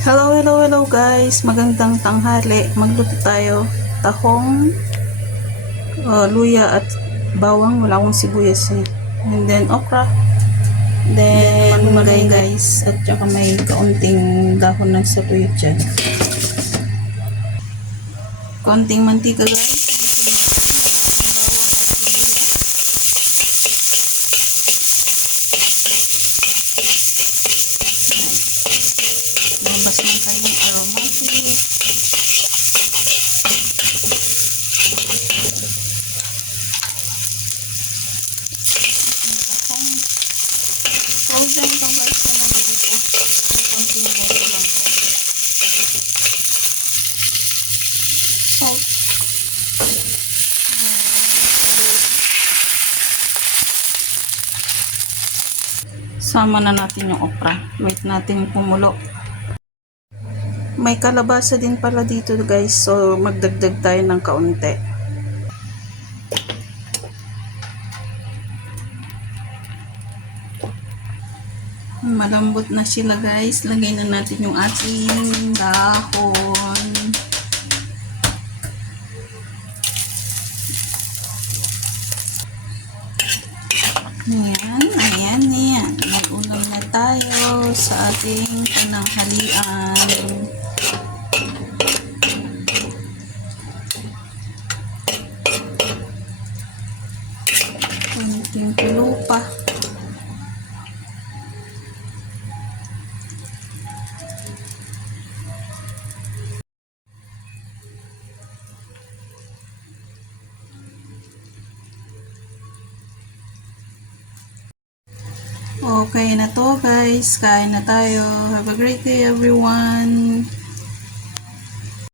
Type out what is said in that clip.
Hello, hello, hello guys. Magandang tanghali. Magluto tayo. Tahong, luya at bawang. Wala akong sibuyas eh. And then okra. Then malunggay guys. At saka may kaunting dahon ng saluyot dyan. Kaunting mantika guys. Lumabas ng kanyang aromatic. Frozen itong guys na nabili ko. May konting buto lang ko. Salt. Sama na natin yung okra. Wait natin pumulo. May kalabasa din pala dito guys. So magdagdag tayo ng kaunti. Malambot na sila guys. Lagay na natin yung ating dahon. Ayan, ayan, ayan. Mag-ulam na tayo sa ating pananghalian. Kunting lupa. Okay na to guys. Kain na tayo. Have a great day everyone.